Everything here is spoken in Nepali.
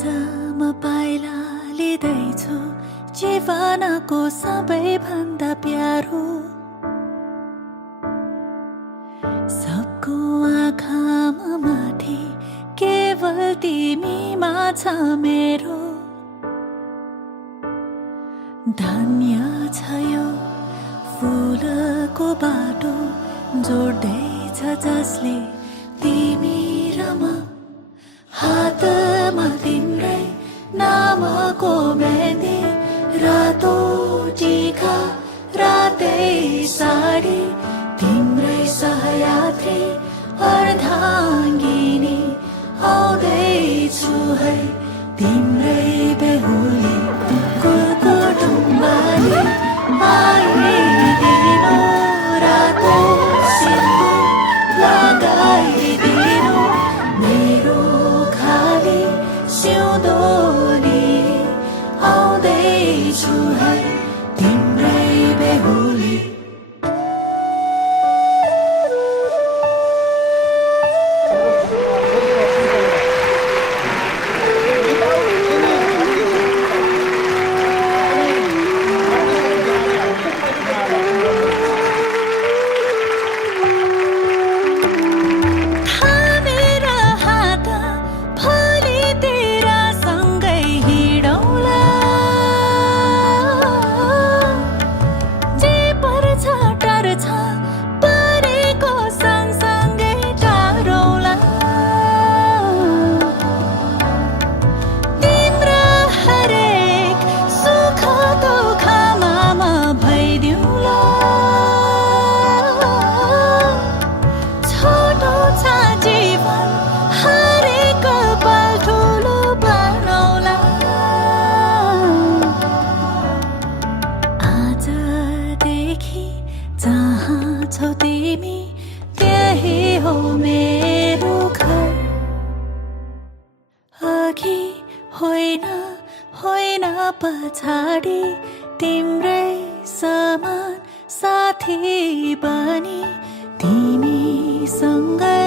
आज म पाइला लिँदैछु जीवनको सबैभन्दा प्यारो सबको आँखामा माथि केवल तिमीमा छ मेरो धन्य छ यो फुलको बाटो जोड्दैछ जसले तिमी र म हातमा तिम्रै नामको मेहन्दी रातो टीका रातै साडी तिम्रै सहयात्री अर्धाङ्गिनी आउँदैछु है तिम्रै बेहुली कुटुम्बाले आइदिनु रातो सिन्दुर लगाइदिनु मेरो खाली सिउँदोली आउँदैछु है तिम्रै बेहुली छौ तिमी त्यही हो मेरो घर अघि होइन होइन पछाडि तिम्रै समान साथी बनी तिमीसँगै